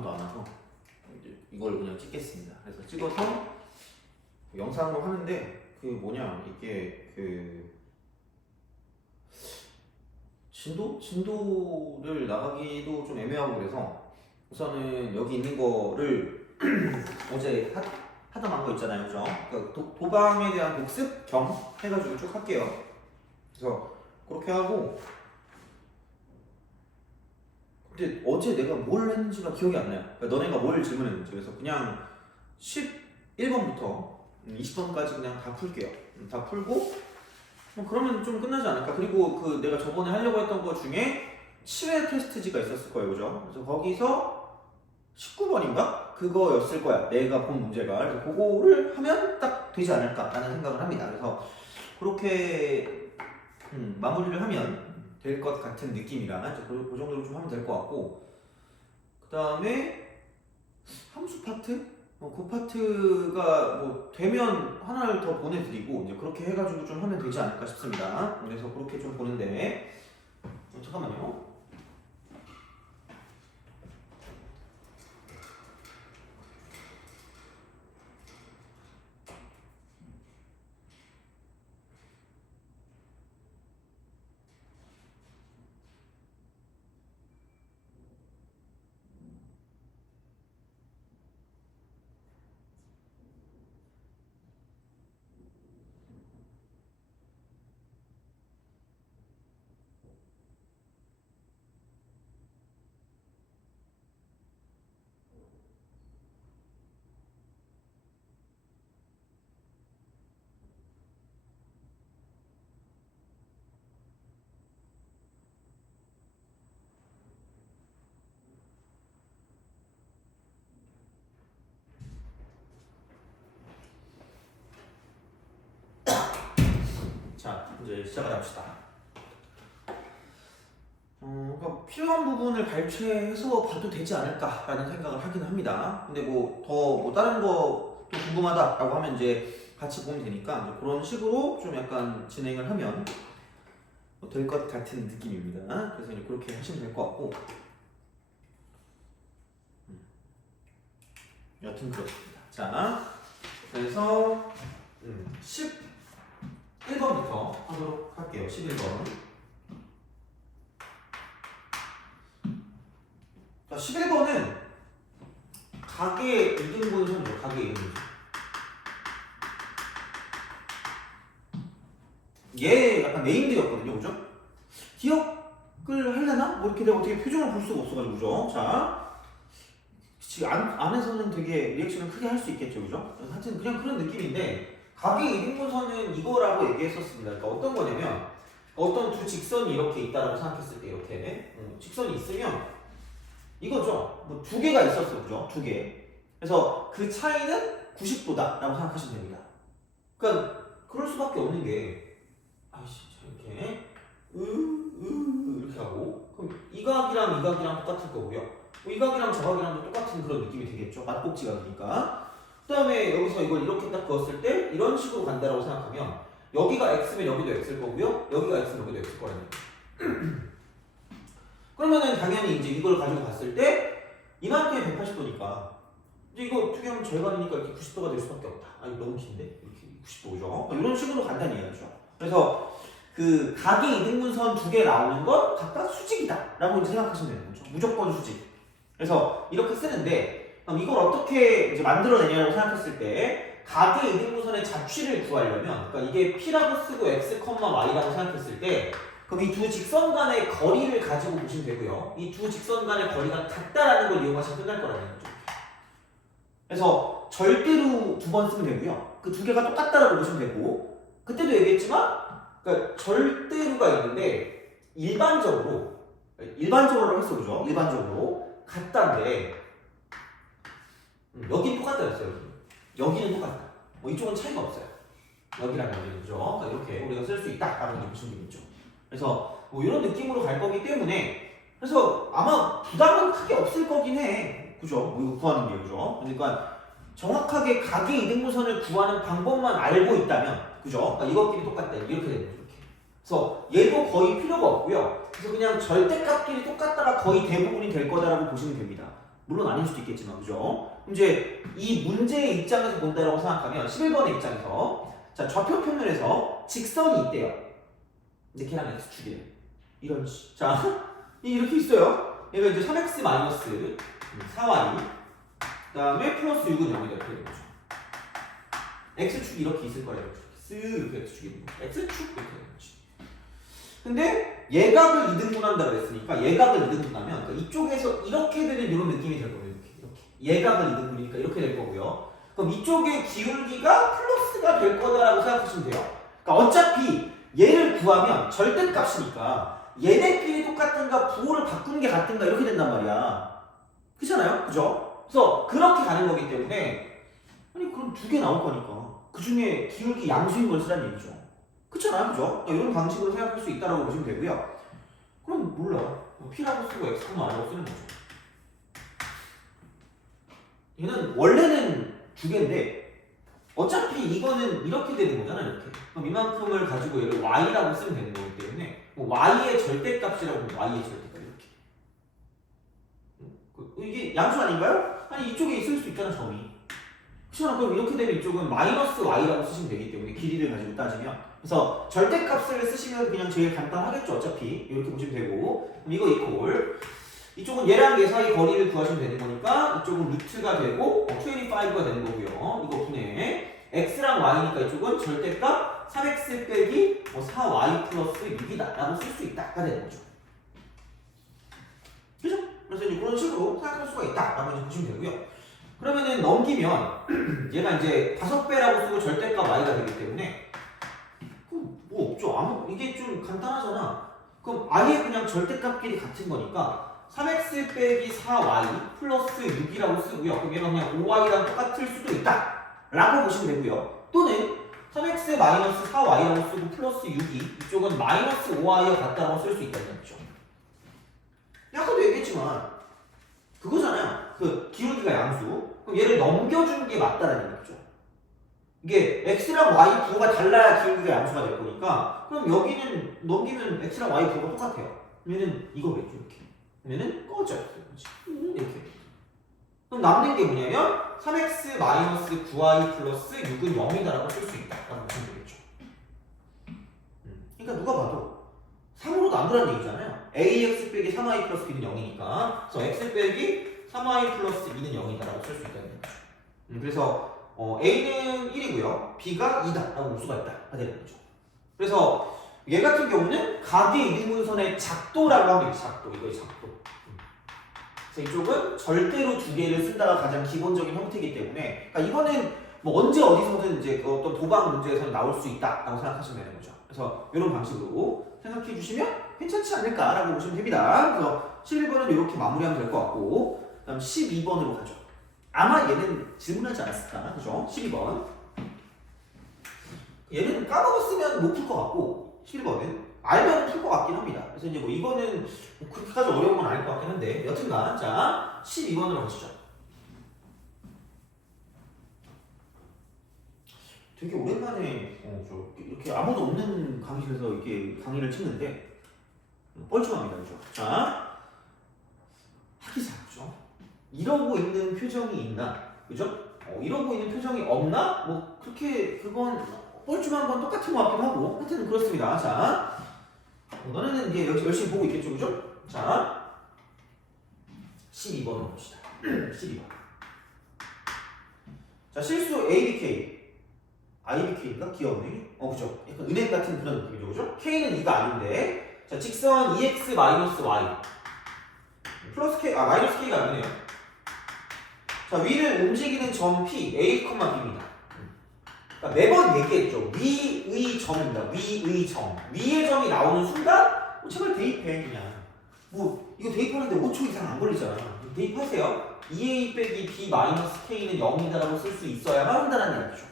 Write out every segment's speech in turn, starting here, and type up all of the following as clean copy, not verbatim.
아무도 안 와서 이걸 그냥 찍겠습니다. 그래서 찍어서 영상으로 하는데 그 뭐냐 이게 그 진도를 나가기도 좀 애매하고 그래서 우선은 여기 있는 거를 어제 하다 만 거 있잖아요, 그죠? 그러니까 도방에 대한 복습 겸 해가지고 쭉 할게요. 그래서 그렇게 하고 근데 어제 내가 뭘 했는지가 기억이 안 나요. 그러니까 너네가 뭘 질문했는지. 그래서 그냥 11번부터 20번까지 그냥 다 풀게요. 다 풀고 그러면 좀 끝나지 않을까? 그리고 그 내가 저번에 하려고 했던 거 중에 치외 테스트지가 있었을 거예요, 그죠? 그래서 거기서 19번인가? 그거였을 거야. 내가 본 문제가. 그래서 그거를 하면 딱 되지 않을까라는 생각을 합니다. 그래서 그렇게 마무리를 하면 될 것 같은 느낌이라 이제 그 정도로 좀 하면 될 것 같고, 그 다음에 함수 파트? 그 파트가 뭐 되면 하나를 더 보내드리고 이제 그렇게 해가지고 좀 하면 되지 않을까 싶습니다. 그래서 그렇게 좀 보는데 잠깐만요. 자, 이제 시작을 해봅시다. 그러니까 필요한 부분을 발췌해서 봐도 되지 않을까라는 생각을 하긴 합니다. 근데 뭐 다른 것도 궁금하다라고 하면 이제 같이 보면 되니까 이제 그런 식으로 좀 약간 진행을 하면 될 것 같은 느낌입니다. 그래서 이제 그렇게 하시면 될 것 같고, 여튼 그렇습니다. 자, 그래서 11번부터 하도록 할게요. 11번. 자, 11번은 가계 이등분선이죠. 가계 이등분선. 얘 약간 네임드였거든요, 그죠? 기억을 하려나? 뭐 이렇게 내가 어떻게 표정을 볼 수가 없어가지고, 그죠? 자, 지금 안에서는 되게 리액션을 크게 할 수 있겠죠, 그죠? 하여튼 그냥 그런 느낌인데, 가계 이등분선은 이거라고 얘기했었습니다. 그러니까 어떤 거냐면, 어떤 두 직선이 이렇게 있다라고 생각했을 때 이렇게 직선이 있으면 이거죠. 뭐 두 개가 있었어, 그죠? 두 개. 그래서 그 차이는 90도다라고 생각하시면 됩니다. 그러니까 그럴 수밖에 없는 게, 아이씨, 이렇게 이렇게 하고, 그럼 이 각이랑 이 각이랑 똑같을 거고요. 이 각이랑 저 각이랑도 똑같은 그런 느낌이 되겠죠. 맞복지 각이니까. 그 다음에 여기서 이걸 이렇게 딱 그었을 때 이런 식으로 간다라고 생각하면 여기가 x면 여기도 x일 거고요. 여기가 x면 여기도 x일 거라는 거예요. 그러면은 당연히 이제 이걸 가지고 봤을 때 이만큼이 180도니까 이제 이거 어떻게 하면 절반이니까 이렇게 90도가 될 수밖에 없다. 아, 이거 너무 긴데? 이렇게 90도죠. 이런 식으로 간다는 얘기죠. 그래서 그 각이 이등분선 두 개 나오는 건 각각 수직이다 라고 이제 생각하시면 되는 거죠. 무조건 수직. 그래서 이렇게 쓰는데 그럼 이걸 어떻게 이제 만들어내냐고 생각했을 때 각의 이등분선의 잡취를 구하려면, 그러니까 이게 p라고 쓰고 x, y라고 생각했을 때 그럼 이 두 직선 간의 거리를 가지고 보시면 되고요. 이 두 직선 간의 거리가 같다라는 걸 이용하시면 끝날 거라는 거죠. 그래서 절대로 두 번 쓰면 되고요. 그 두 개가 똑같다라고 보시면 되고, 그때도 얘기했지만 그러니까 절대로가 있는데 일반적으로 했어, 그죠? 일반적으로 같다인데 여기는 똑같다였어요. 여기는 똑같다. 뭐 이쪽은 차이가 없어요. 여기랑 여기는, 그죠? 그러니까 이렇게 우리가 쓸 수 있다라는 게 보시면 되겠죠. 그래서 뭐 이런 느낌으로 갈 거기 때문에 그래서 아마 부담은 크게 없을 거긴 해. 그죠? 뭐 이거 구하는 게, 그죠? 그러니까 정확하게 각의 이등분선을 구하는 방법만 알고 있다면, 그죠? 그러니까 이것끼리 똑같다. 이렇게 되는 거죠. 이렇게. 그래서 얘도 거의 필요가 없고요. 그래서 그냥 절대값끼리 똑같다가 거의 대부분이 될 거다라고 보시면 됩니다. 물론 아닐 수도 있겠지만, 그죠? 이제 이 문제의 입장에서 본다라고 생각하면 11번의 입장에서 자, 좌표 평면에서 직선이 있대요. 근데 걔랑 x축이에요. 이런 식. 자, 이렇게 있어요. 얘가 이제 3x 마이너스 4y 그 다음에 플러스 6은 0이다 이렇게 되는 거죠. x축이 이렇게 있을 거예요. 이렇게 x축이 있는 거. x축 이렇게 되는 거지. 근데 예각을 2등분한다 그랬으니까 예각을 2등분하면 그러니까 이쪽에서 이렇게 되는 이런 느낌이 될 거예요. 이렇게. 예각을 2등분이니까 이렇게 될 거고요. 그럼 이쪽의 기울기가 플러스가 될 거다라고 생각하시면 돼요. 그러니까 어차피 얘를 구하면 절대값이니까 얘네끼리 똑같은가 부호를 바꾸는 게 같은가 이렇게 된단 말이야. 그렇잖아요? 그죠? 그래서 그렇게 가는 거기 때문에 아니 그럼 두 개 나올 거니까 그 중에 기울기 양수인 걸 쓰라는 얘기죠. 그렇잖아요? 그죠? 이런 방식으로 생각할 수 있다고 보시면 되고요. 그럼 몰라. P라고 쓰고 X, R라고 쓰는 거죠. 얘는 원래는 두 개인데 어차피 이거는 이렇게 되는 거잖아. 이렇게. 그럼 이만큼을 가지고 얘를 Y라고 쓰면 되는 거기 때문에 뭐 Y의 절대값이라고 하면 Y의 절대값 이렇게. 이게 양수 아닌가요? 아니 이쪽에 있을 수 있잖아 점이. 그렇잖아. 그럼 이렇게 되면 이쪽은 마이너스 Y라고 쓰시면 되기 때문에 길이를 가지고 따지면 그래서 절대값을 쓰시면 그냥 제일 간단하겠죠. 어차피 이렇게 보시면 되고 그럼 이거 이퀄 이쪽은 얘랑 얘 사이 거리를 구하시면 되는 거니까 이쪽은 루트가 되고 25가 되는 거고요. 이거 분해 x랑 y니까 이쪽은 절대값 3x 빼기 4y 플러스 6이다 라고 쓸 수 있다가 되는 거죠. 그죠? 그래서 이제 그런 식으로 생각할 수가 있다 라고 이제 보시면 되고요. 그러면은 넘기면 얘가 이제 5배라고 쓰고 절대값 y가 되기 때문에 뭐 없죠. 이게 좀 간단하잖아. 그럼 아예 그냥 절대값끼리 같은 거니까 3x 빼기 4y 플러스 6이라고 쓰고요. 그럼 얘가 그냥 5y랑 똑같을 수도 있다 라고 보시면 되고요. 또는 3x 마이너스 4y라고 쓰고 플러스 6이 이쪽은 마이너스 5y와 같다라고 쓸 수 있다는 거죠. 아까도 얘기했지만 그거잖아요. 그 기울기가 양수. 그럼 얘를 넘겨주는 게 맞다라는 얘기죠. 이게 x랑 y 부호가 달라야 기울기가 양수가 될 거니까 그럼 여기는 넘기면 x랑 y 부호가 똑같아요. 그러면은 이거겠죠. 이렇게. 그러면은 꺼져. 이렇게. 그럼 남는 게 뭐냐면 3x 마이너스 9y 플러스 6은 0이다라고 쓸 수 있다라고 보시면 되겠죠. 그러니까 누가 봐도 3으로도 안 들어가는 얘기잖아요. ax 빼기 3y 플러스 b는 0이니까 그래서 x 빼기 3y 플러스 2는 0이다라고 쓸 수 있다는 거죠. 그래서 a는 1이고요. b가 2다 라고 볼 수가 있다 되는 거죠. 그래서 얘 같은 경우는 각의 이등분선의 작도라고 하면 작도, 이거의 작도. 그래서 이쪽은 절대로 두 개를 쓴다가 가장 기본적인 형태이기 때문에 그러니까 이거는 뭐 언제 어디서든 이제 어떤 도박 문제에서는 나올 수 있다라고 생각하시면 되는 거죠. 그래서 이런 방식으로 생각해 주시면 괜찮지 않을까라고 보시면 됩니다. 그래서 11번은 이렇게 마무리하면 될 것 같고 그다음 12번으로 가죠. 아마 얘는 질문하지 않았을까? 그죠? 12번. 얘는 까먹었으면 못 풀 것 같고 11번은 알면 풀 것 같긴 합니다. 그래서 이제 뭐 이거는 뭐 그렇게까지 어려운 건 아닐 것 같긴 한데 여튼간 자 12번으로 가시죠. 되게 오랜만에 이렇게 아무도 없는 강의실에서 이렇게 강의를 찍는데 뻘쭘합니다. 그죠? 자 하기사죠. 이러고 있는 표정이 있나? 그죠? 이러고 있는 표정이 없나? 뭐 그렇게 그건 뻘쭘한 건 똑같은 것 같긴 하고 하여튼 그렇습니다. 자 너네는 이제 열심히 보고 있겠죠? 그죠? 자 12번으로 봅시다. 12번 자 실수 ABK IBK인가? 기업은행? 그죠? 약간 은행 같은 그런 느낌이죠. 그죠? K는 2가 아닌데 자 직선 EX 마이너스 Y 플러스 K, 마이너스 K가 아니네요. 자 위를 움직이는 점 P, A, B입니다. 그러니까 매번 얘기했죠. 위의 점입니다. 위의 점. 위의 점이 나오는 순간 제발 대입해 그냥. 뭐 이거 대입하는데 5초 이상 안 걸리잖아. 대입하세요. 2A 빼기 B 마이너스 K는 0이다라고 쓸 수 있어야만 한다는 얘기죠.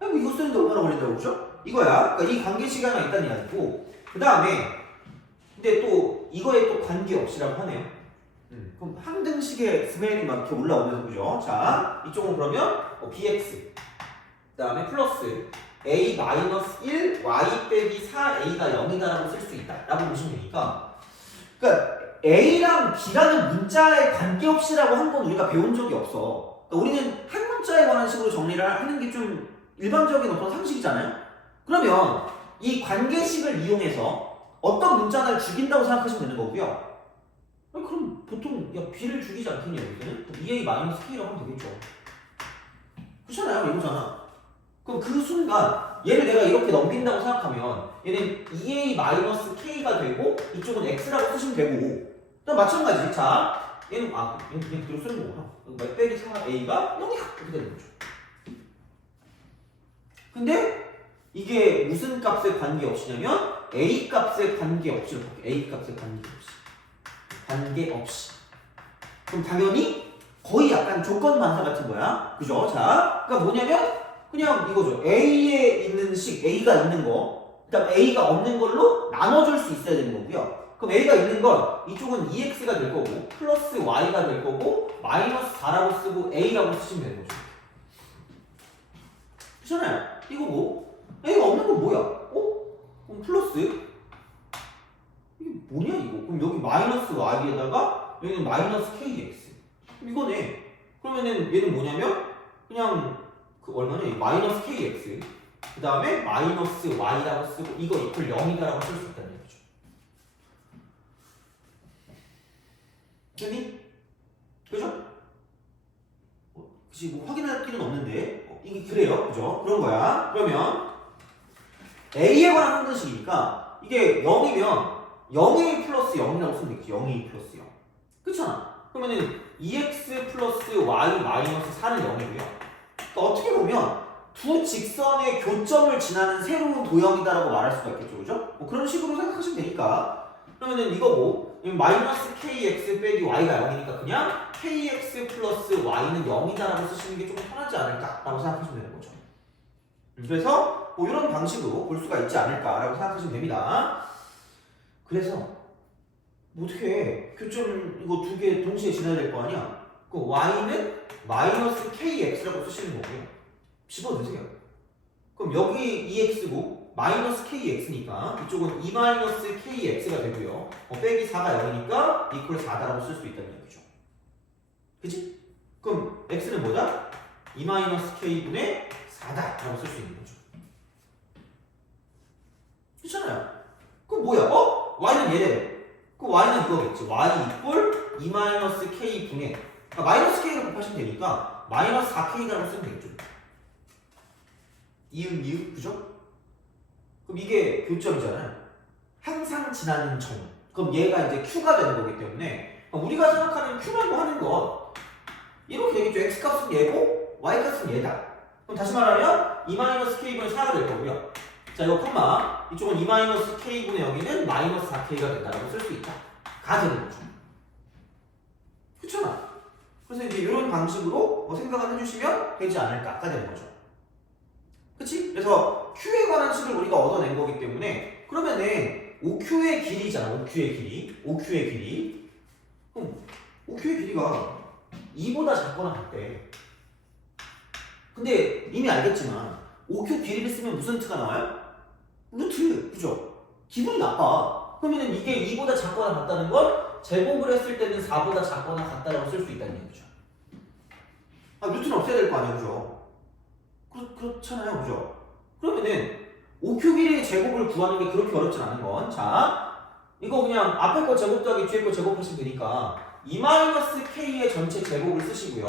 뭐 이거 쓰는데 얼마나 걸린다고 그러죠? 이거야. 그러니까 이 관계 시간이 있다는 이야기고 그 다음에 근데 또 이거에 또 관계없이라고 하네요. 그럼 항등식의 스멜이 막 이렇게 올라오면서 그죠? 자 이쪽은 그러면 bx 그 다음에 플러스 a 마이너스 1 y 빼기 4a가 0이다라고 쓸 수 있다 라고 보시면 되니까 그러니까 A랑 B라는 문자에 관계없이라고 한 건 우리가 배운 적이 없어. 그러니까 우리는 한 문자에 관한 식으로 정리를 하는 게 좀 일반적인 어떤 상식이잖아요. 그러면 이 관계식을 이용해서 어떤 문자를 죽인다고 생각하시면 되는 거고요. 그럼 보통 야 B를 죽이지 않겠냐 여기서는? 2A-K라고 하면 되겠죠. 그렇잖아요. 이거잖아. 그럼 그 순간 얘를 내가 이렇게 넘긴다고 생각하면 얘는 2A-K가 되고 이쪽은 X라고 쓰시면 되고 또 마찬가지. 자 얘는 얘는 그냥 그대로 쓰는 거구나. 몇 빼기 4A가 0이야 이렇게 되는 거죠. 근데 이게 무슨 값에 관계없이냐면 A 값에 관계없이 A 값에 관계없이 그럼 당연히 거의 약간 조건 반사 같은 거야. 그죠? 자, 그러니까 뭐냐면 그냥 이거죠. A에 있는 식, A가 있는 거, 그다음 A가 없는 걸로 나눠줄 수 있어야 되는 거고요. 그럼 A가 있는 건 이쪽은 2X가 될 거고 플러스 Y가 될 거고 마이너스 4라고 쓰고 A라고 쓰시면 되는 거죠. 그렇잖아요. 이거고 A가 없는 건 뭐야? 그럼 플러스 이게 뭐냐 이거? 그럼 여기 마이너스 Y에다가 여기는 마이너스 KX 이거네. 그러면은 얘는 뭐냐면 그냥 그 얼마냐? 마이너스 KX 그 다음에 마이너스 Y라고 쓰고 이거 이퀄 0이다라고 쓸 수 있다는 얘기죠. 됐니? 그죠? 그치 뭐 확인할 필요는 없는데 이게 그래요. 그죠? 그런 거야. 그러면 A에 관한 항등식이니까 이게 0이면 0A 플러스 0이라고 쓰면 되겠지. 0A 플러스 0 그렇잖아. 그러면은 2x 플러스 y 마이너스 4는 0이고요. 그러니까 어떻게 보면 두 직선의 교점을 지나는 새로운 도형이다라고 말할 수가 있겠죠. 그죠? 뭐 그런 식으로 생각하시면 되니까 그러면은 이거고 마이너스 kx 빼기 y가 0이니까 그냥 kx 플러스 y는 0이다라고 쓰시는 게 좀 편하지 않을까라고 생각하시면 되는 거죠. 그래서 뭐 이런 방식으로 볼 수가 있지 않을까라고 생각하시면 됩니다. 그래서 뭐 어떻게 교점 이거 두 개 동시에 지나야 될 거 아니야? 그 y는 마이너스 kx라고 쓰시는 거고요. 집어넣으세요. 그럼 여기 2x고 마이너스 kx니까 이쪽은 2 마이너스 kx가 되고요. 빼기 4가 0이니까 이퀄 4다라고 쓸 수 있다는 얘기죠. 그치? 그럼 x는 뭐다? 2 마이너스 k분의 4다라고 쓸 수 있는 거죠. 그렇잖아요. 그럼 뭐야? y는 얘래. 그 y는 이거겠지. y 이퀄 2 마이너스 k 분의 마이너스 k를 곱하시면 되니까 마이너스 4k라고 쓰면 되겠죠. 이응 그죠? 그럼 이게 교점이잖아요. 항상 지나는 점. 그럼 얘가 이제 q가 되는 거기 때문에 우리가 생각하는 q라고 하는 건 이렇게 되겠죠. x 값은 얘고 y 값은 얘다. 그럼 다시 말하면 2 마이너스 k분의 4가 될 거고요. 자 이거 콤마 이쪽은 2 마이너스 k분의 0이는 마이너스 4k가 된다라고 쓸 수 있다. 가 되는 거죠. 그렇잖아. 그래서 이제 이런 방식으로 생각을 해주시면 되지 않을까가 되는 거죠. 그치? 그래서 Q에 관한 식을 우리가 얻어낸 거기 때문에 그러면은 OQ의 길이잖아. OQ의 길이. 그럼 OQ의 길이가 2보다 작거나 같대. 근데 이미 알겠지만 OQ 길이를 쓰면 무슨 트가 나와요? 루트. 그죠? 기분이 나빠. 그러면은 이게 2보다 작거나 같다는 건 제곱을 했을 때는 4보다 작거나 같다라고 쓸 수 있다는 얘기죠. 루트는 없애야 될 거 아니에요. 그죠? 그렇잖아요. 그죠? 그러면은 OQ 길이의 제곱을 구하는 게 그렇게 어렵진 않은 건 자, 이거 그냥 앞에 거 제곱 더하기 뒤에 거 제곱하시면 되니까 2-k의 전체 제곱을 쓰시고요.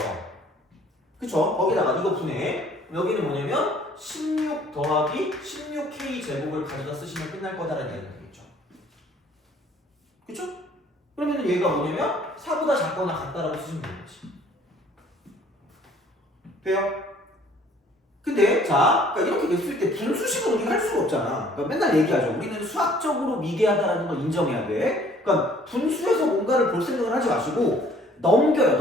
그쵸? 거기다가 이거 분해 여기는 뭐냐면 16 더하기 16k 제곱을 가져다 쓰시면 끝날 거다라는 얘기가 되겠죠. 그쵸? 그러면은 얘가 뭐냐면 4보다 작거나 같다라고 쓰시면 되는 거지. 돼요? 근데 자, 그러니까 이렇게 됐을 때 분수식은 우리가 할 수가 없잖아. 그러니까 맨날 얘기하죠. 우리는 수학적으로 미개하다라는 걸 인정해야 돼. 그러니까 분수에서 뭔가를 볼 생각을 하지 마시고 넘기는데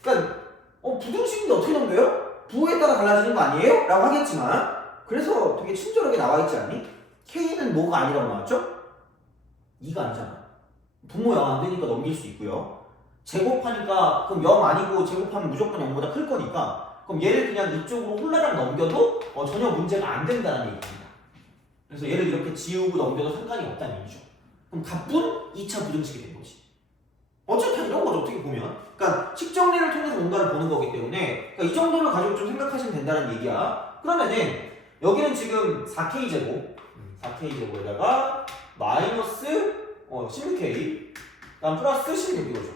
그러니까 부등식인데 어떻게 넘겨요? 부호에 따라 달라지는 거 아니에요? 라고 하겠지만 그래서 되게 친절하게 나와 있지 않니? K는 뭐가 아니라고 나왔죠? 2가 아니잖아. 분모 0 안 되니까 넘길 수 있고요. 제곱하니까 그럼 0 아니고 제곱하면 무조건 0보다 클 거니까 그럼 얘를 그냥 이쪽으로 홀라당 넘겨도 전혀 문제가 안 된다는 얘기입니다. 그래서 얘를 이렇게 지우고 넘겨도 상관이 없다는 얘기죠. 그럼 가뿐 2차 부등식이 된 거지. 어차피 다 이런 거죠, 어떻게 보면. 그러니까 식 정리를 통해서 뭔가를 보는 거기 때문에 그러니까 이 정도를 가지고 좀 생각하시면 된다는 얘기야. 그러면은 여기는 지금 4K 제곱 4K 제곱에다가 마이너스 16K 다음 플러스 16 이거죠.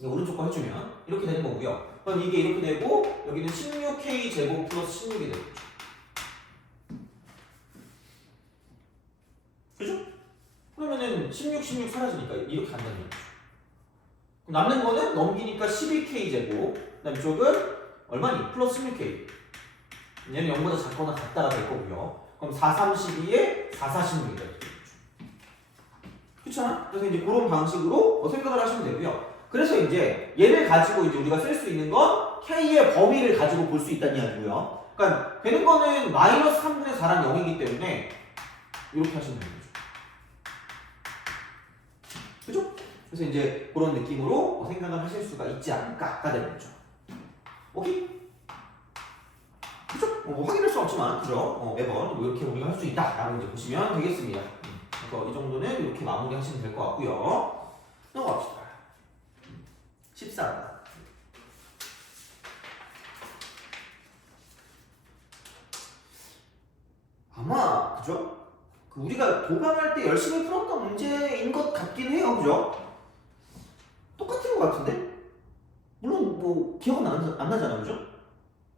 이거 오른쪽 거 해주면 이렇게 되는 거고요. 그럼 이게 이렇게 되고 여기는 16K 제곱 플러스 16이 되겠죠. 그죠? 그러면은 16, 16 사라지니까 이렇게 간다는 얘기죠. 남는 거는 넘기니까 12K 제곱 그다음 이쪽은 얼마니? 플러스 16K. 얘는 0보다 작거나 같다가 될 거고요. 그럼 4, 3, 12에 4, 4, 16이 되겠죠. 그렇잖아? 그래서 이제 그런 방식으로 생각을 하시면 되고요. 그래서 이제 얘를 가지고 이제 우리가 쓸 수 있는 건 K의 범위를 가지고 볼 수 있다는 이야기고요. 그러니까 되는 거는 마이너스 3분의 4랑 0이기 때문에 이렇게 하시면 되는 거죠. 그죠? 그래서 이제 그런 느낌으로 생각을 하실 수가 있지 않을까가 되는 거죠. 오케이? 그죠? 확인할 수 없지만, 그죠? 매번 이렇게 우리가 할 수 있다라고 이제 보시면 되겠습니다. 그래서 이 정도는 이렇게 마무리 하시면 될 것 같고요. 넘어갑시다. 14. 아마, 그죠? 우리가 도감할 때 열심히 풀었던 문제인 것 같긴 해요. 그죠? 똑같은 것 같은데? 물론 뭐 기억은 안 나잖아. 그죠?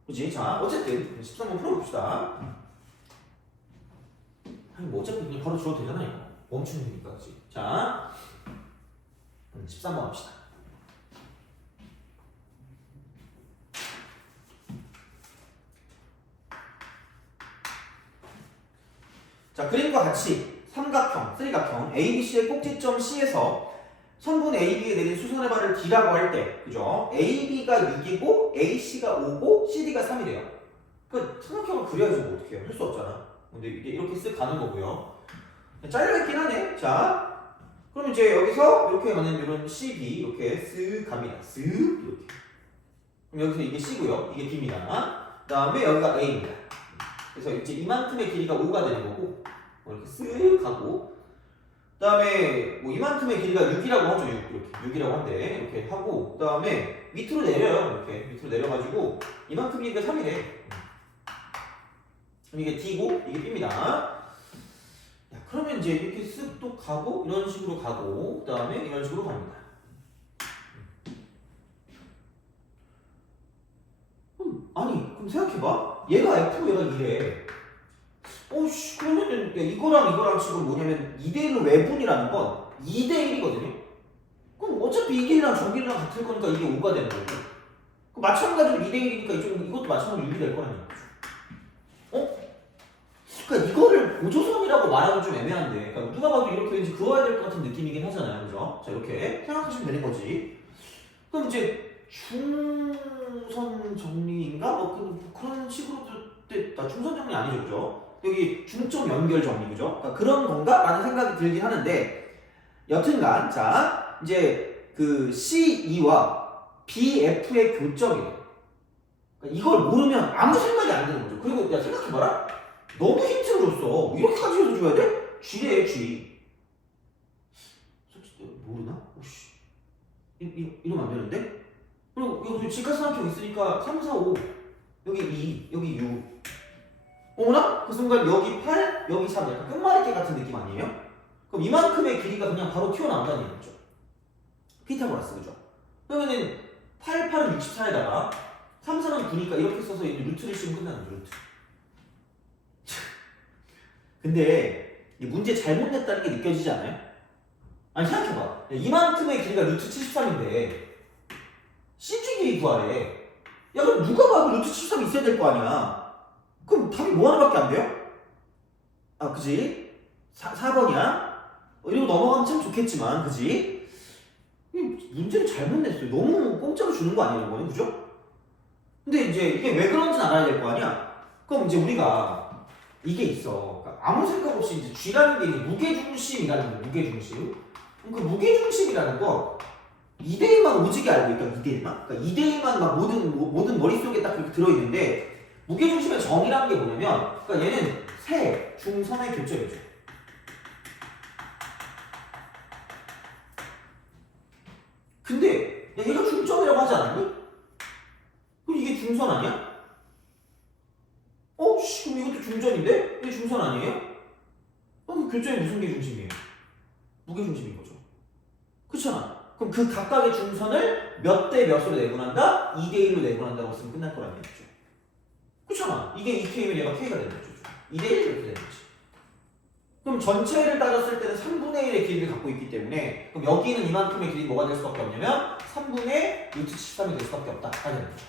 그지? 자, 어쨌든 13번 풀어봅시다. 아니 뭐 어차피 그냥 바로 줘도 되잖아요. 멈추는 거니까. 그지? 자, 13번 합시다. 자, 그림과 같이 삼각형 ABC의 꼭지점 C에서 선분 AB에 내린 수선의 발을 D라고 할 때, 그죠? AB가 6이고 AC가 5고 CD가 3이래요. 그 삼각형을 그려야지 뭐 어떻게 해요? 할 수 없잖아. 근데 이게 이렇게 쓱 가는 거고요. 잘려있긴 하네. 자, 그럼 이제 여기서 이렇게 가는 이런 CB 이렇게 쓱 갑니다. 쓱 이렇게. 그럼 여기서 이게 C고요. 이게 B입니다. 그 다음에 여기가 A입니다. 그래서 이제 이만큼의 길이가 5가 되는 거고 이렇게 쓱 가고 그 다음에 뭐 이만큼의 길이가 6이라고 하죠. 6 이렇게 6이라고 한대. 이렇게 하고 그 다음에 밑으로 내려요. 이렇게 밑으로 내려가지고 이만큼 길이가 3이래. 그럼 이게 D고 이게 B입니다. 야, 그러면 이제 이렇게 쓱 또 가고 이런 식으로 가고 그 다음에 이런 식으로 갑니다. 아니 그럼 생각해봐. 얘가 F고 얘가 2래. 어씨 그러면은 이거랑 지금 뭐냐면 2대1로 외분이라는 건 2대1이거든요. 그럼 어차피 이게 랑 저기랑 같을 거니까 이게 5가 되는 거고. 마찬가지로 2대1이니까 이것도 마찬가지로 6이 될 거라는 거죠. 그러니까 이거를 보조선이라고 말하면 좀 애매한데, 그러니까 누가 봐도 이렇게 왠지 그어야 될 것 같은 느낌이긴 하잖아요, 그죠? 자 이렇게 생각하시면 되는 거지. 그럼 이제 중선 정리인가 뭐 그런 식으로 중선 정리 아니죠, 그죠? 여기 중점 연결 정리, 그죠? 그러니까 그런 건가? 라는 생각이 들긴 하는데, 여튼간 자 이제 그 CE와 BF의 교점이에요. 그러니까 이걸 모르면 아무 생각이 안 드는 거죠. 그리고 야 생각해봐라. 너무 힌트를 줬어. 이렇게까지 해서 줘야 돼? G래, G. 솔직히 모르나? 오씨. 이러면 안 되는데? 그리고 여기 직각삼각형 있으니까 3, 4, 5. 여기 2, 여기 6. 어머나? 그 순간 여기 8, 여기 3. 약간 끝말잇기 같은 느낌 아니에요? 그럼 이만큼의 길이가 그냥 바로 튀어나온다는 얘기죠. 피타고라스, 그죠? 그러면은 8, 8은 64에다가 3, 4는 9니까 이렇게 써서 이제 루트를 씌우면 끝나는 거죠, 루트. 근데 이 문제 잘못 냈다는 게 느껴지지 않아요? 아니 생각해봐. 이만큼의 길이가 루트 73인데 CG 길이 구하래. 야 그럼 누가 봐도 루트 73이 있어야 될 거 아니야. 그럼 답이 뭐 하나밖에 안 돼요? 아 그지? 4번이야? 이러고 넘어가면 참 좋겠지만 그지? 문제를 잘못 냈어요. 너무 공짜로 주는 거 아니에요 이거는, 그죠? 근데 이제 이게 왜 그런지는 알아야 될 거 아니야? 그럼 이제 우리가 이게 있어. 그러니까 아무 생각 없이 이제 G라는 게 이제 무게중심이라는 거, 무게중심. 그럼 그 무게중심이라는 거 2대1만 오지게 알고 있다, 2대1만? 그러니까 2대1만 막 모든 머릿속에 딱 그렇게 들어있는데 무게중심의 정의라는 게 뭐냐면, 그러니까 얘는 세 중선의 교점이죠. 근데 야, 얘가 중점이라고 하지 않았니? 그럼 이게 중선 아니야? 씨, 그럼 이것도 중점인데? 이게 중선 아니에요? 그럼 교점이 무슨 게 중심이에요? 무게 중심인 거죠. 그렇잖아. 그럼 그 각각의 중선을 몇 대 몇으로 내분한다? 2대 1로 내분한다고 쓰면 끝날 거란 얘기죠. 그렇잖아. 이게 2K면 얘가 K가 되는 거죠. 2대 1 이렇게 되는 거지. 그럼 전체를 따졌을 때는 3분의 1의 길이를 갖고 있기 때문에 그럼 여기는 이만큼의 길이 뭐가 될 수밖에 없냐면 3분의 루트 13이 될 수밖에 없다. 하는 거죠.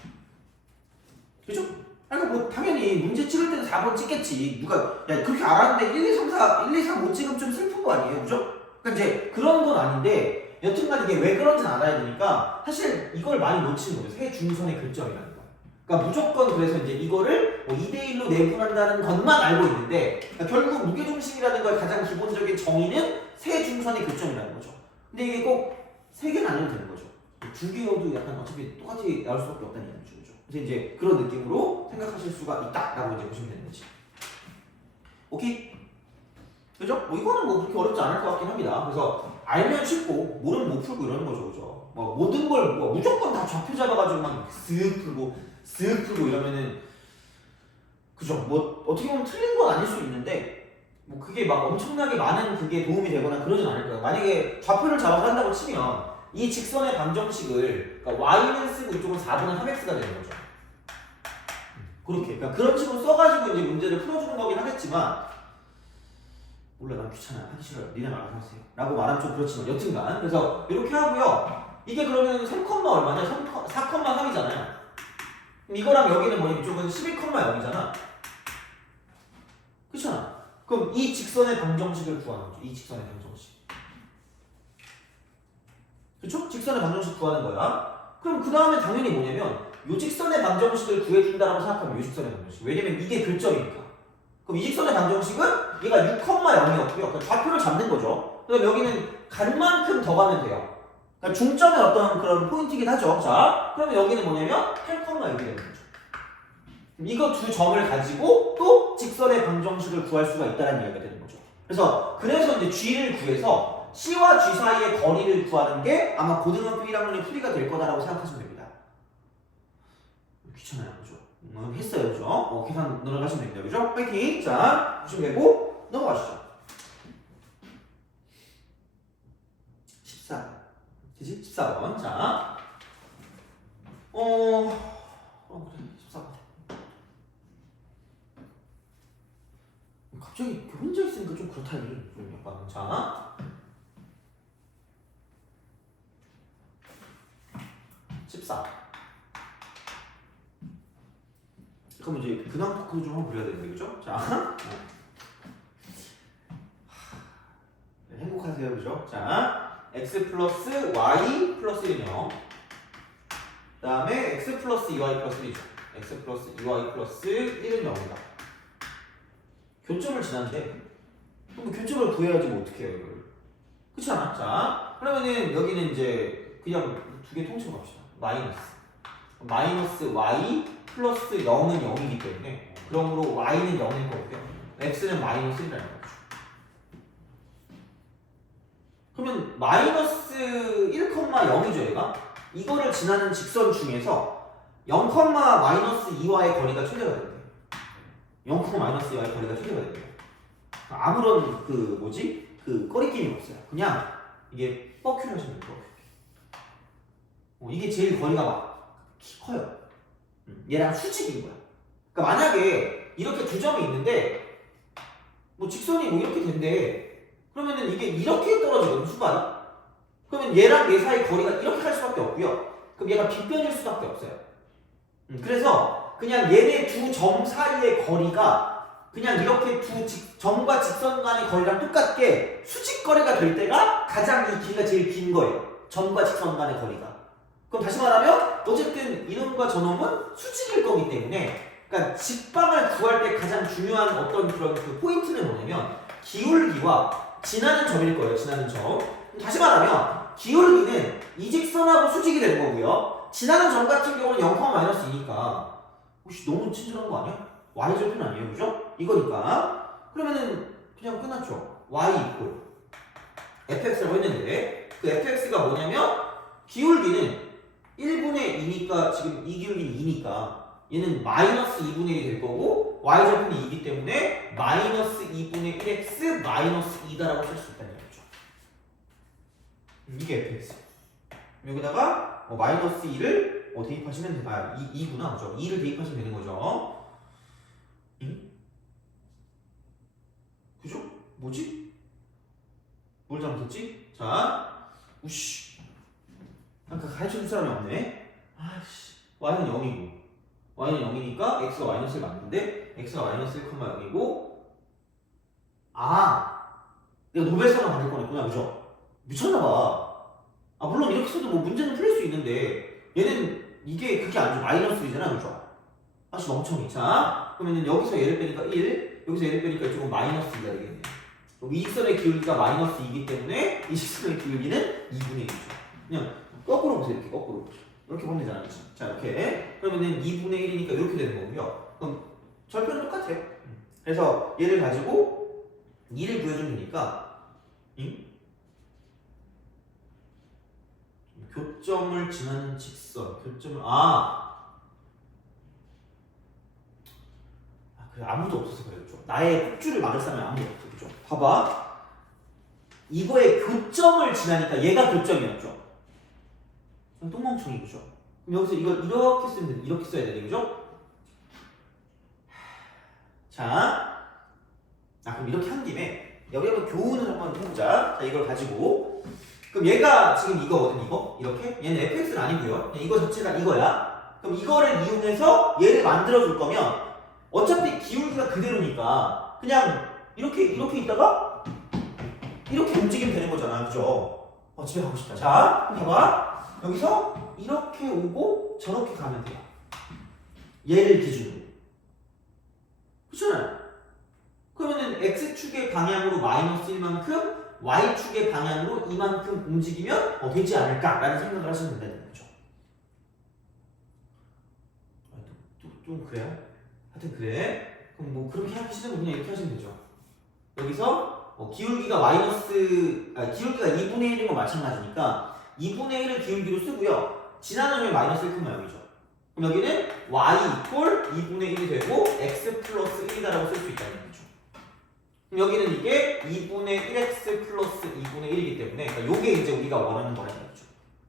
그죠? 그러니까 뭐 당연히 문제 찍을 때는 4번 찍겠지. 누가 야 그렇게 알았는데 1, 2, 3, 4, 1, 2, 3 못 찍으면 좀 슬픈 거 아니에요, 그죠? 그러니까 이제 그런 건 아닌데 여튼간 이게 왜 그런지는 알아야 되니까 사실 이걸 많이 놓치는 거죠. 세 중선의 교점이라는 거. 그러니까 무조건 그래서 이제 이거를 뭐 2대 1로 내분한다는 것만 알고 있는데 그러니까 결국 무게중심이라는 걸 가장 기본적인 정의는 세 중선의 교점이라는 거죠. 근데 이게 꼭 세 개는 아니면 되는 거죠. 두 개여도 약간 어차피 똑같이 나올 수밖에 없다는 얘기죠. 그래서 이제 그런 느낌으로 생각하실 수가 있다라고 이제 보시면 되는 거지. 오케이? 그죠? 뭐 이거는 뭐 그렇게 어렵지 않을 것 같긴 합니다. 그래서 알면 쉽고 모르면 못 풀고 이러는 거죠, 그죠? 뭐 모든 걸 뭐 무조건 다 좌표 잡아가지고 막 쓱 풀고 이러면은 그죠? 뭐 어떻게 보면 틀린 건 아닐 수 있는데 뭐 그게 막 엄청나게 많은 그게 도움이 되거나 그러진 않을 거예요. 만약에 좌표를 잡아서 한다고 치면 이 직선의 방정식을 그러니까 y는 쓰고 이쪽은 4분의 3x가 되는 거죠. 그렇게 그러니까 그런 식으로 써가지고 이제 문제를 풀어주는 거긴 하겠지만 몰라 난 귀찮아요 하기 싫어요 니네 알아서 하세요 라고 말하면 좀 그렇지만 여튼간 그래서 이렇게 하고요. 이게 그러면 3, 얼마냐? 4,3이잖아요. 이거랑 여기는 뭐냐? 이쪽은 11,0이잖아. 그렇잖아. 그럼 이 직선의 방정식을 구하는 거죠. 이 직선의 방정식. 그쵸? 직선의 방정식 구하는 거야. 그럼 그 다음에 당연히 뭐냐면 요 직선의 방정식을 구해준다라고 생각하면 요 직선의 방정식. 왜냐면 이게 교점이니까. 그럼 이 직선의 방정식은 얘가 6,0이었고요. 그러니까 좌표를 잡는 거죠. 그럼 여기는 간 만큼 더 가면 돼요. 그러니까 중점의 어떤 그런 포인트이긴 하죠. 자, 그러면 여기는 뭐냐면 8,1이 되는 거죠. 이거 두 점을 가지고 또 직선의 방정식을 구할 수가 있다는 이야기가 되는 거죠. 그래서 이제 G를 구해서 C와 G 사이의 거리를 구하는 게 아마 고등학교 1학년의 풀이가 될 거다라고 생각하시면 됩니다. 귀찮아요, 그죠? 했어요, 그죠? 계산 늘어가시면 됩니다, 그죠? 파이팅! 자, 보시면 되고 넘어가시죠. 14번. 그지? 14번. 자, 그래, 14번. 갑자기 혼자 있으니까 좀 그렇다니. 좀 약간. 자, 14. 그럼 이제 근황 토크 좀 한번 그려야 되는데, 그죠? 자, 행복하세요, 그죠? 자, x 플러스 y 플러스 1은 0. 그 다음에 x 플러스 2y 플러스 1이죠. x 플러스 2y 플러스 1은 0이다. 교점을 지났는데, 그럼 교점을 구해야지 뭐 어떻게 해요, 이걸. 그렇지 않아? 자, 그러면은 여기는 이제 그냥 두 개 통째로 갑시다. 마이너스 y 플러스 0은 0이기 때문에 그러므로 y는 0일 거고요. x는 마이너스 1이라는 거죠. 그러면 마이너스 1,0이죠, 얘가? 이거를 지나는 직선 중에서 0, 마이너스 2와의 거리가 최대가 된대요. 0, 마이너스 2와의 거리가 최대가 된대요. 아무런 그 꺼리낌이 없어요. 그냥 이게 뻐큐를 하시면 돼요. 이게 제일 거리가 막 커요. 얘랑 수직인 거야. 그러니까 만약에 이렇게 두 점이 있는데 뭐 직선이 뭐 이렇게 된대. 그러면은 이게 이렇게 떨어지거든, 수발이. 그러면 얘랑 얘 사이 거리가 이렇게 갈 수밖에 없고요. 그럼 얘가 빗변일 수밖에 없어요. 그래서 그냥 얘네 두 점 사이의 거리가 그냥 이렇게 점과 직선 간의 거리랑 똑같게 수직거리가 될 때가 가장 이 길이가 제일 긴 거예요. 점과 직선 간의 거리가. 그럼 다시 말하면 어쨌든 이놈과 저놈은 수직일 거기 때문에 그러니까 직방을 구할 때 가장 중요한 어떤 그런 그 포인트는 뭐냐면 기울기와 지나는 점일 거예요. 지나는 점. 다시 말하면 기울기는 이 직선하고 수직이 되는 거고요. 지나는 점 같은 경우는 0,-2니까 혹시 너무 친절한 거 아니야? y절편 아니에요, 그죠? 이거니까 그러면은 그냥 끝났죠. y 이퀄 fx라고 했는데 그 fx가 뭐냐면 기울기는 1분의 2니까 지금 이 기울기는 2니까 얘는 마이너스 2분의 1이 될 거고 y좌표는 2이기 때문에 마이너스 2분의 1x 마이너스 2다라고 쓸 수 있다는 얘기죠. 이게 fx. 여기다가 마이너스 2를 대입하시면 돼요. 2구나. 그죠? 2를 대입하시면 되는 거죠. 응? 그죠? 뭐지? 뭘 잘못했지? 자, 우씨. 아까 가르쳐줄 사람이 없네. 아씨. y는 0이고 y는 0이니까 x가 마이너스 1 맞는데 x가 마이너스 1,0이고 내가 노벨상을 받을 뻔했구나. 그죠? 미쳤나봐. 물론 이렇게 써도 뭐 문제는 풀릴 수 있는데 얘는 이게 그게 아니죠. 마이너스 1이잖아. 그죠? 아씨 멍청이. 자, 그러면은 여기서 얘를 빼니까 1, 여기서 얘를 빼니까 이쪽은 마이너스 2가 되겠네. 이 직선의 기울기가 마이너스 2이기 때문에 이 직선의 기울기는 2분의 1이죠. 그냥 거꾸로 보세요. 이렇게 거꾸로. 이렇게 보면 되잖아. 그치? 자, 이렇게. 그러면은 2분의 1이니까 이렇게 되는 거고요. 그럼 절편은 똑같아요. 그래서 얘를 가지고 2를 구해주면 되니까 교점을 지나는 직선. 교점을 그래, 아무도 없어서 그랬죠. 나의 폭주를 막을 사람이 아무도 없어. 그죠? 봐봐. 이거의 교점을 지나니까 얘가 교점이었죠. 똥멍청이. 그죠? 그럼 여기서 이걸 이렇게 쓰면 돼. 이렇게 써야 되네. 그죠? 자, 그럼 이렇게 한 김에 여기 한번 교훈을 한번 해보자. 자, 이걸 가지고 그럼 얘가 지금 이거거든. 이거 이렇게 얘는 fx는 아니고요. 이거 자체가 이거야. 그럼 이거를 이용해서 얘를 만들어 줄 거면 어차피 기울기가 그대로니까 그냥 이렇게 있다가 이렇게 움직이면 되는 거잖아. 그죠? 집에 가고 싶다. 자, 봐봐. 여기서 이렇게 오고 저렇게 가면 돼요. 얘를 기준으로. 그렇잖아요. 그러면은 x축의 방향으로 마이너스 1만큼 y축의 방향으로 이만큼 움직이면 되지 않을까라는 생각을 하시면 된다는 거죠. 좀 그래요? 하여튼 그래. 그럼 뭐 그렇게 하기 싫으면 그냥 이렇게 하시면 되죠. 여기서 기울기가 기울기가 2분의 1인 건 마찬가지니까 2분의 1을 기울기로 쓰고요. 지나는 게 마이너스 1,0이죠. 그럼 여기는 y 이퀄 2분의 1이 되고 x 플러스 1이다라고 쓸 수 있다는 거죠. 그럼 여기는 이게 2분의 1x 플러스 2분의 1이기 때문에 그러니까 요게 이제 우리가 원하는 거라는 거죠.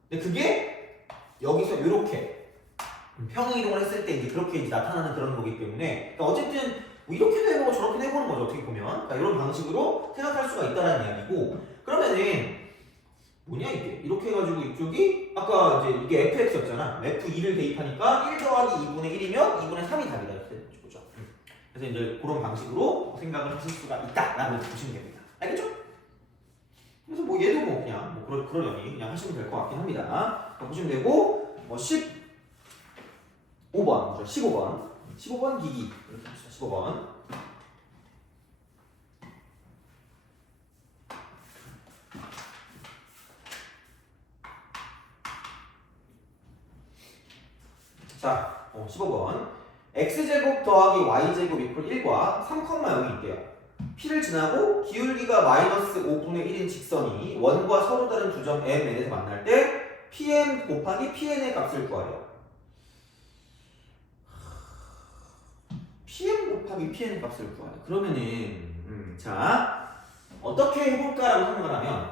근데 그게 여기서 이렇게 평행이동을 했을 때 이제 그렇게 이제 나타나는 그런 거기 때문에 그러니까 어쨌든 뭐 이렇게도 해보고 저렇게도 해보는 거죠. 어떻게 보면 그러니까 이런 방식으로 생각할 수가 있다는 이야기고 그러면은 뭐냐 이게 이렇게 해가지고 이쪽이 아까 이제 이게 fx였잖아. f2를 대입하니까 1 더하기 2분의 1이면 2분의 3이 답이다 이렇게 되는 거죠. 그래서 이제 그런 방식으로 생각을 하실 수가 있다라고 보시면 됩니다. 알겠죠? 그래서 뭐 얘도 뭐 그냥 뭐 그러려니 그냥 하시면 될 것 같긴 합니다. 보시면 되고 15번 15번 기기 이렇게 합시다. 15번 자 15번 x제곱 더하기 y제곱 이퀄 1과 3,0이 있대요. P를 지나고 기울기가 마이너스 5분의 1인 직선이 원과 서로 다른 두 점 MN에서 만날 때 PM 곱하기 PN의 값을 구하래요. PM 곱하기 PN 값을 구하래. 그러면은 자 어떻게 해볼까라고 생각을 하면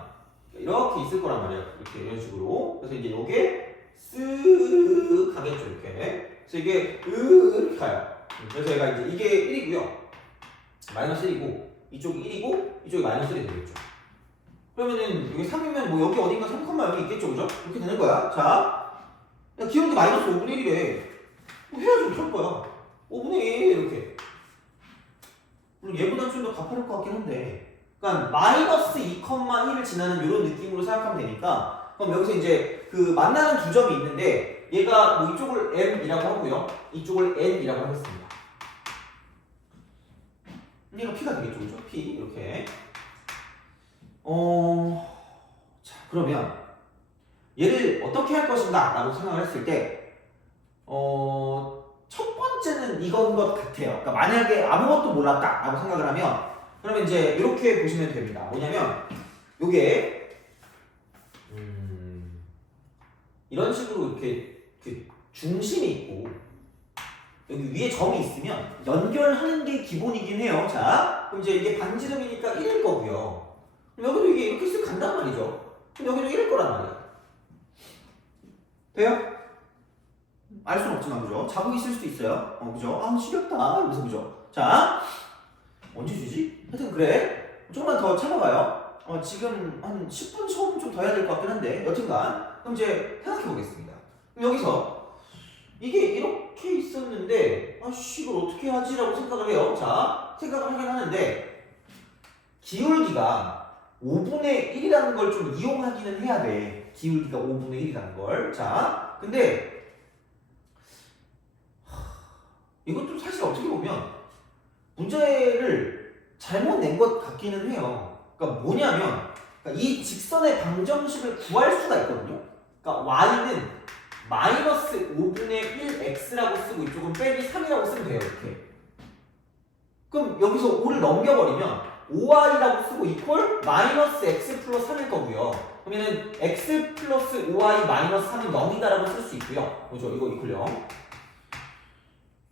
이렇게 있을 거란 말이야. 이렇게 이런 식으로. 그래서 이제 요게 쓱 가겠죠. 이렇게. 그래서 이게 이렇게 가요. 그래서 얘가 이제 이게 1이고요. 마이너스 1이고 이쪽이 1이고 이쪽이 마이너스 1이 되겠죠. 그러면은 여기 3이면 뭐 여기 어딘가 3,0이 있겠죠. 그죠? 이렇게 되는 거야. 자 기울기 마이너스 5분의 1이래. 뭐 해야지 못할 거야. 5분의 1 이렇게. 물론 얘보다 좀 더 가파를 것 같긴 한데 그러니까 마이너스 2,1을 지나는 이런 느낌으로 생각하면 되니까 그럼 여기서 이제 그 만나는 두 점이 있는데 얘가 뭐 이쪽을 M이라고 하고요 이쪽을 N이라고 하겠습니다. 얘가 P가 되겠죠. 그죠? P 이렇게 자 그러면 얘를 어떻게 할 것인가 라고 생각을 했을 때 첫 번째는 이건 것 같아요. 그러니까 만약에 아무것도 몰랐다 라고 생각을 하면 그러면 이제 이렇게 보시면 됩니다. 뭐냐면 요게 이런 식으로 이렇게 그 중심이 있고 여기 위에 점이 있으면 연결하는 게 기본이긴 해요. 자, 그럼 이제 이게 반지름이니까 1일 거고요. 그럼 여기도 이게 이렇게 쓱 간단 말이죠. 그럼 여기도 1일 거란 말이야. 돼요? 알 수는 없지만 그죠? 자국이 있을 수도 있어요. 그죠? 아 지겹다 이러면서 그죠? 자, 언제 주지? 하여튼 그래. 조금만 더 참아봐요. 지금 한 10분 처음 좀 더 해야 될 것 같긴 한데 여튼간 그럼 이제 생각해 보겠습니다. 그럼 여기서 이게 이렇게 있었는데 아씨 이걸 어떻게 하지라고 생각을 해요. 자, 생각을 하긴 하는데 기울기가 5분의 1이라는 걸 좀 이용하기는 해야 돼. 기울기가 5분의 1이라는 걸. 자, 근데 이것도 사실 어떻게 보면 문제를 잘못 낸 것 같기는 해요. 그러니까 뭐냐면 이 직선의 방정식을 구할 수가 있거든요. 그러니까 y는 마이너스 5분의 1x라고 쓰고 이쪽은 빼기 3이라고 쓰면 돼요. 이렇게. 그럼 여기서 5를 넘겨버리면 5y라고 쓰고 이퀄 마이너스 x 플러스 3일 거고요. 그러면은 x 플러스 5y 마이너스 3은 0이다라고 쓸 수 있고요. 그죠? 이거 이퀄 0.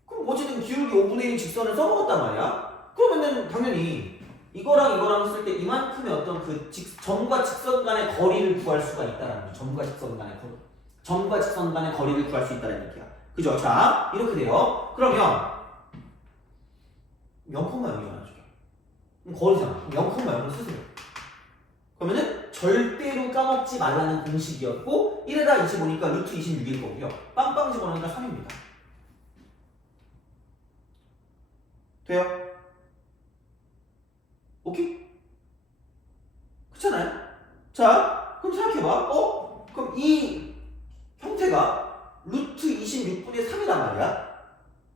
그럼 어쨌든 기울기 5분의 1 직선을 써먹었단 말이야. 그러면은 당연히 이거랑 이거랑 쓸 때 이만큼의 어떤 그 점과 직선 간의 거리를 구할 수가 있다라는 거죠. 점과 직선 간의 거리. 점과 직선 간의 거리를 구할 수 있다는 얘기야. 그죠? 자, 이렇게 돼요. 그러면 0,0이잖아. 그럼 거리잖아. 0,0을 쓰세요. 그러면은 절대로 까먹지 말라는 공식이었고 1에다 25니까 루트 26일 거고요. 빵빵 집어넣으니까 3입니다. 돼요? 오케이? 그렇잖아요? 자, 그럼 생각해봐. 그럼 이 형태가 루트 26분의 3이란 말이야?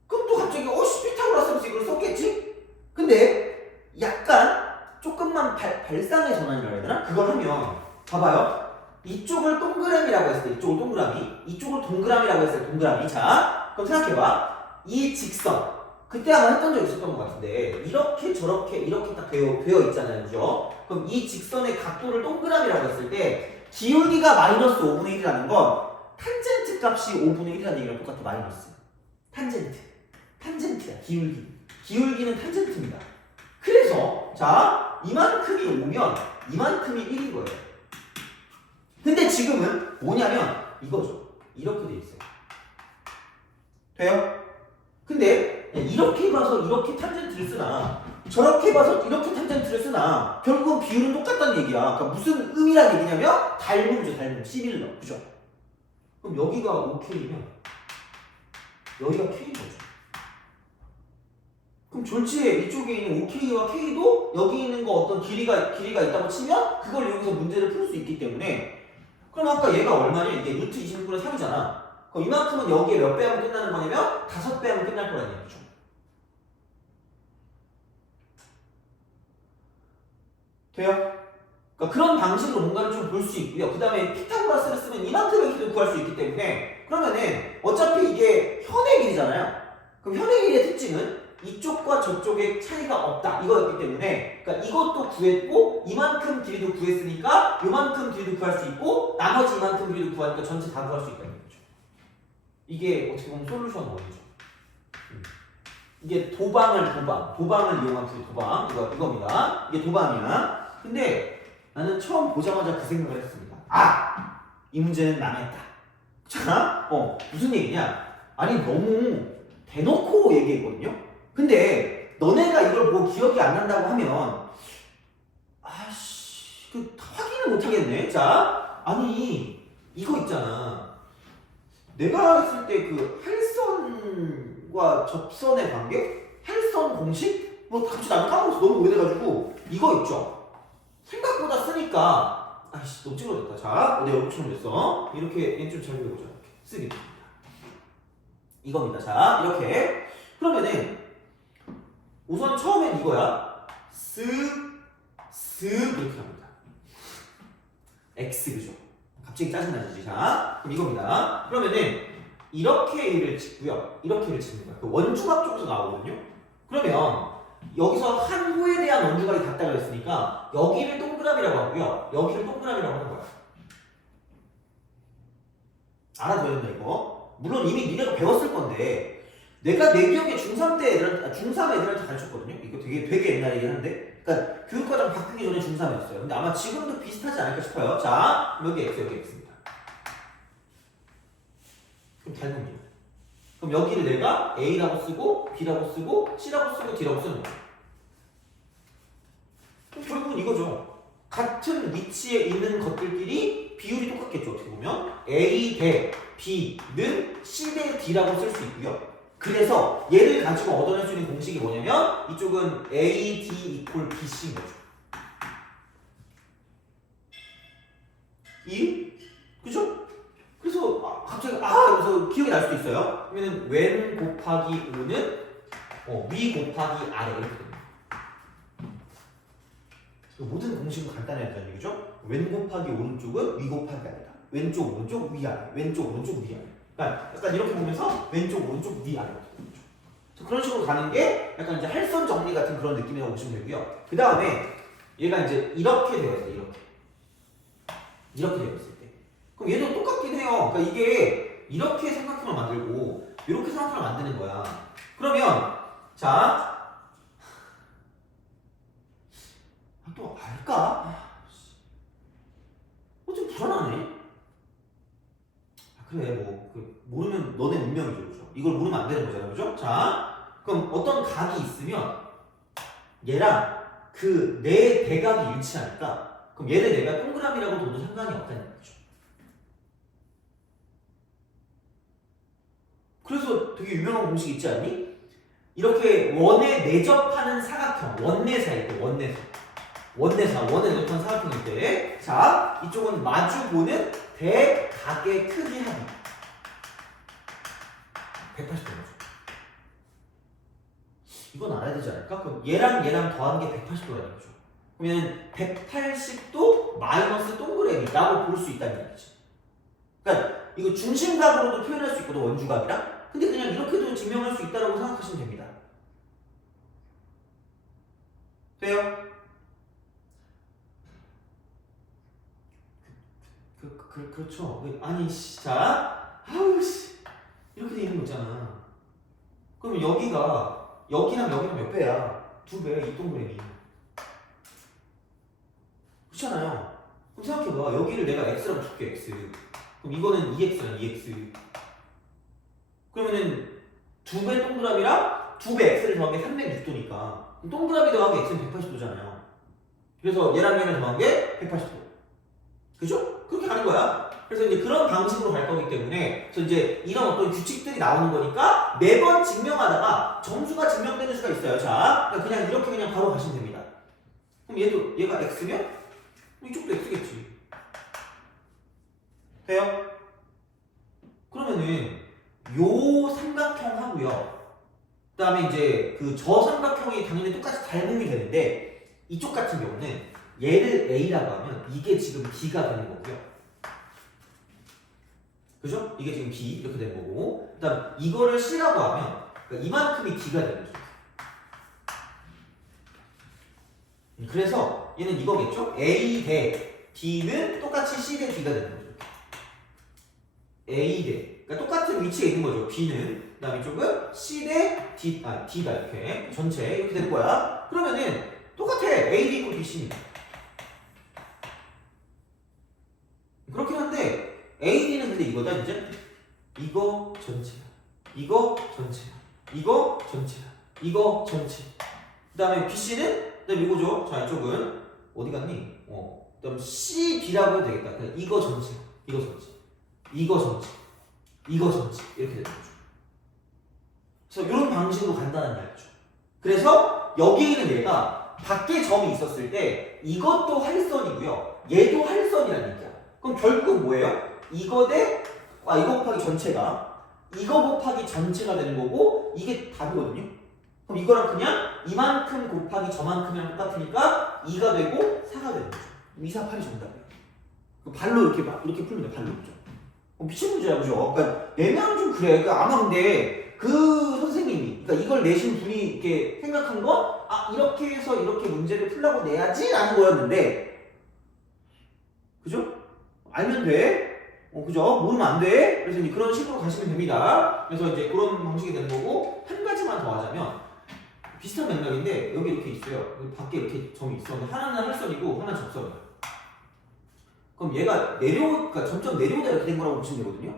그럼 또 갑자기 피타고라스에서 이걸 썼겠지? 근데 약간 조금만 발상의 전환이라고 해야 되나? 그걸 하면 봐봐요. 이쪽을 동그라미라고 했을 때 이쪽을 동그라미, 이쪽을 동그라미라고 했을 때 동그라미. 자, 그럼 생각해봐. 이 직선 그때 아마 했던 적 있었던 것 같은데 이렇게 저렇게 이렇게 딱 되어 있잖아요. 그죠? 그럼 이 직선의 각도를 동그라미라고 했을 때 기울기가 마이너스 5분의 1이라는 건 탄젠트 값이 5분의 1이라는 얘기랑 똑같아. 마이너스 탄젠트야. 기울기는 탄젠트입니다. 그래서 자, 이만큼이 오면 이만큼이 1인 거예요. 근데 지금은 뭐냐면 이거죠. 이렇게 돼 있어요. 돼요? 근데 이렇게 봐서 이렇게 탄젠트를 쓰나 저렇게 봐서 이렇게 탄젠트를 쓰나 결국은 비율은 똑같다는 얘기야. 그러니까 무슨 의미란 얘기냐면 닮음이죠. 닮음. 시밀러. 그죠? 그럼 여기가 5K면 여기가 K인 거죠. 그럼 졸지에 이쪽에 있는 OK와 K도 여기 있는 거 어떤 길이가 있다고 치면 그걸 이용해서 문제를 풀 수 있기 때문에 그럼 아까 얘가 얼마냐? 이게 루트 26분의 3이잖아. 그럼 이만큼은 여기에 몇 배 하면 끝나는 거냐면 5배 하면 끝날 거라는 얘기죠. 돼요? 그러니까 그런 방식으로 뭔가를 좀 볼 수 있고요. 그 다음에 피타고라스를 쓰면 이만큼의 길이를 구할 수 있기 때문에 그러면은 어차피 이게 현의 길이잖아요. 그럼 현의 길이의 특징은 이쪽과 저쪽의 차이가 없다 이거였기 때문에 그러니까 이것도 구했고 이만큼 길이도 구했으니까 요만큼 길이도 구할 수 있고 나머지 이만큼 길이도 구하니까 전체 다 구할 수 있다는 거죠. 이게 어떻게 보면 솔루션 원이죠. 이게 도방을 이용한 도방 이겁니다. 이게 도방이야. 근데 나는 처음 보자마자 그 생각을 했습니다. 이 문제는 망했다. 자, 무슨 얘기냐? 아니 너무 대놓고 얘기했거든요. 근데 너네가 이걸 보고 기억이 안 난다고 하면 확인을 못 하겠네. 자, 아니 이거 있잖아. 내가 했을 때 그 할선과 접선의 관계? 할선 공식? 갑자기 나도 까먹었어. 너무 오래돼가지고 이거 있죠. 생각보다 쓰니까 너무 찌그러졌다. 자, 내 얼굴처럼 됐어. 이렇게 얘 좀 잘 보여보자. 이렇게 쓰기 이겁니다. 자, 이렇게 그러면은 우선 처음엔 이거야. 이렇게 합니다. X 그죠? 갑자기 짜증나지. 자, 그럼 이겁니다. 그러면은 이렇게 A를 짓고요. 이렇게 를 짓는 거야. 그 원주각 쪽에서 나오거든요. 그러면 여기서 한 호에 대한 원주각이 같다고 했으니까 여기를 동그라미라고 하고요. 여기를 동그라미라고 하는 거야. 알아둬야 된다 이거. 물론 이미 니네가 배웠을 건데 내가 내 기억에 중3 때 애들한테 중3 애들한테 가르쳤거든요. 이거 되게 옛날이긴 한데 그러니까 교육과정 바꾸기 전에 중3이었어요. 근데 아마 지금도 비슷하지 않을까 싶어요. 자 여기 X 여기 X입니다. 그럼 닮은 게 그럼 여기를 내가 A라고 쓰고 B라고 쓰고 C라고 쓰고 D라고 쓰는 거야. 그럼 결국은 이거죠. 같은 위치에 있는 것들끼리 비율이 똑같겠죠. 어떻게 보면 A 대 B는 C 대 D라고 쓸 수 있고요. 그래서 얘를 가지고 얻어낼 수 있는 공식이 뭐냐면 이쪽은 A, D 이퀄 BC인 거죠. 그죠? 그래서 갑자기 그래서 기억이 날 수도 있어요. 그러면 왼 곱하기 5는 위 곱하기 아래 이렇게 됩니다. 모든 공식은 간단해졌다는 얘기죠. 왼 곱하기 오른쪽은 위 곱하기 아래다. 왼쪽 오른쪽 위 아래. 왼쪽 오른쪽 위 아래. 그러니까 약간 이렇게 보면서 왼쪽 오른쪽 위 아래. 그런 식으로 가는 게 약간 이제 할선 정리 같은 그런 느낌이라고 보시면 되고요. 그 다음에 얘가 이제 이렇게 되어 있어요. 이렇게 되어 있을 때. 그럼 얘도 똑같긴 해요. 그러니까 이게 이렇게 삼각형을 만들고 이렇게 삼각형을 만드는 거야. 그러면 자 또 알까? 좀 불안하네. 그래 모르면 너네 운명이죠. 그죠? 이걸 모르면 안 되는 거잖아. 그죠? 자 그럼 어떤 각이 있으면 얘랑 그 내 대각이 일치하니까 그럼 얘를 내가 동그라미라고 둬도 상관이 없다는 거죠. 그래서 되게 유명한 공식 있지 않니? 이렇게 원에 내접하는 사각형, 원내사일 때 원에 내접하는 사각형일 때 자 이쪽은 마주보는 대각의 크기 합이 180도죠. 이건 알아야 되지 않을까? 그럼 얘랑 더한 게 180도라는 거죠. 그러면 180도 마이너스 동그라미라고 볼 수 있다는 얘기지. 그러니까 이거 중심각으로도 표현할 수 있거든, 원주각이랑. 근데 그냥 이렇게도 증명할 수 있다고 생각하시면 됩니다. 돼요? 그렇죠. 아니 자 이렇게 돼 있는 거 있잖아. 그러면 여기랑 몇 배야? 2배, 이 동그라미. 그렇잖아요. 그럼 생각해봐. 여기를 내가 x라고 줄게, x. 그럼 이거는 2x랑 2x. 그러면은 2배 동그라미랑 2배 x를 더한 게 360도니까 동그라미 더한 게 x는 180도잖아요. 그래서 얘랑 얘를 더한 게 180도. 그죠? 그렇게 가는 거야. 그래서 이제 그런 방식으로 갈 거기 때문에 그래서 이제 이런 어떤 규칙들이 나오는 거니까 매번 증명하다가 점수가 증명되는 수가 있어요. 자, 그냥 이렇게 그냥 바로 가시면 됩니다. 그럼 얘가 x면 이쪽도 x겠지. 돼요? 그러면은 요 삼각형 하고요. 그 다음에 이제 그 저 삼각형이 당연히 똑같이 닮음이 되는데 이쪽 같은 경우는 얘를 A라고 하면 이게 지금 B가 되는 거고요. 그죠? 이게 지금 B 이렇게 되는 거고 그 다음 이거를 C라고 하면 그러니까 이만큼이 D가 되는 거죠. 그래서 얘는 이거겠죠? A 대 B는 똑같이 C 대 D가 되는 거죠. A 대 그러니까 똑같은 위치에 있는 거죠. B는 그 다음 이쪽은 C 대 D다 이렇게 전체 이렇게 되는 거야. 그러면은 똑같아. A, D, B, C입니다. 그렇긴 한데 AD는 근데 이거다 이제 이거 전체야. 이거 전체야. 이거 전체야. 이거 전체. 그 다음에 BC는 그다음 이거죠. 자 이쪽은 어디 갔니? 그다음 CB라고 해도 되겠다. 그냥 이거 전체. 이거 전체. 이거 전체. 이거 전체. 이렇게 되는 거죠. 그래서 이런 방식으로 간다는 말이죠. 그래서 여기에 있는 얘가 밖에 점이 있었을 때 이것도 할선이고요. 얘도 할선이라는 얘기야. 그럼 결국 뭐예요? 이거 대 이거 곱하기 전체가 이거 곱하기 전체가 되는 거고 이게 답이거든요. 그럼 이거랑 그냥 이만큼 곱하기 저만큼이랑 똑같으니까 2가 되고 4가 되는 거죠. 2, 4, 8이 정답이에요. 발로 이렇게 풀면 돼. 발로 그죠? 미친 문제야, 그죠? 그러니까 내면 좀 그래. 그러니까 아마 근데 그 선생님이 그러니까 이걸 내신 분이 이렇게 생각한 건 이렇게 해서 이렇게 문제를 풀라고 내야지라는 거였는데, 그죠? 알면 돼. 그죠? 모르면 안 돼. 그래서 이제 그런 식으로 가시면 됩니다. 그래서 이제 그런 방식이 되는 거고, 한 가지만 더 하자면, 비슷한 맥락인데, 여기 이렇게 있어요. 여기 밖에 이렇게 점이 있었는데, 하나는 할선이고, 하나는 접선이에요. 그럼 얘가 그러니까 점점 내려오다 이렇게 된 거라고 보시면 되거든요.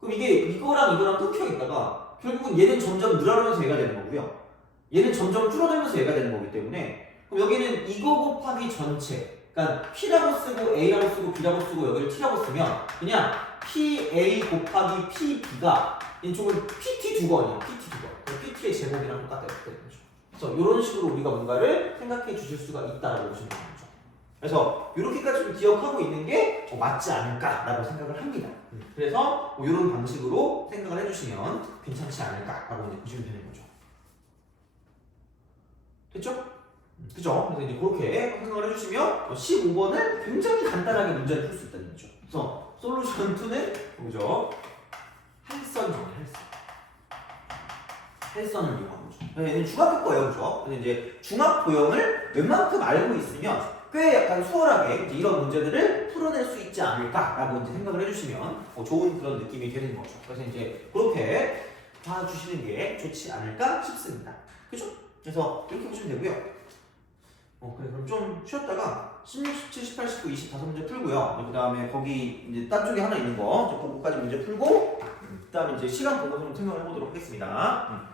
그럼 이게 이거랑 끊겨 있다가, 결국은 얘는 점점 늘어나면서 얘가 되는 거고요. 얘는 점점 줄어들면서 얘가 되는 거기 때문에, 그럼 여기는 이거 곱하기 전체, 그러니까 P라고 쓰고 A라고 쓰고 B라고 쓰고 여기를 T라고 쓰면 그냥 PA 곱하기 PB가 이쪽은 PT 두건이에요. PT 두건. PT의 제곱이랑 똑같다고 되는 거죠. 그래서 이런 식으로 우리가 뭔가를 생각해 주실 수가 있다라고 보시면 되는 거죠. 그래서 이렇게까지 좀 기억하고 있는 게 맞지 않을까라고 생각을 합니다. 그래서 이런 방식으로 생각을 해주시면 괜찮지 않을까라고 이제 보시면 되는 거죠. 됐죠? 그죠? 그래서 이제 그렇게 생각을 해주시면 15번은 굉장히 간단하게 문제를 풀 수 있다는 거죠. 그래서 솔루션 2는 뭐죠? 할선형, 할선을 이용한 거죠. 얘는 중학교 거예요, 그죠? 근데 이제 중학 도형을 웬만큼 알고 있으면 꽤 약간 수월하게 이제 이런 문제들을 풀어낼 수 있지 않을까라고 이제 생각을 해주시면 좋은 그런 느낌이 되는 거죠. 그래서 이제 그렇게 봐주시는 게 좋지 않을까 싶습니다. 그죠? 그래서 이렇게 보시면 되고요. 그래, 그럼 좀 쉬었다가 16, 17, 18, 19, 20 다섯 문제 풀고요. 그 다음에 거기 이제 딴 쪽에 하나 있는 거, 그거까지 문제 풀고, 그 다음에 이제 시간 보고 좀 생각을 해보도록 하겠습니다.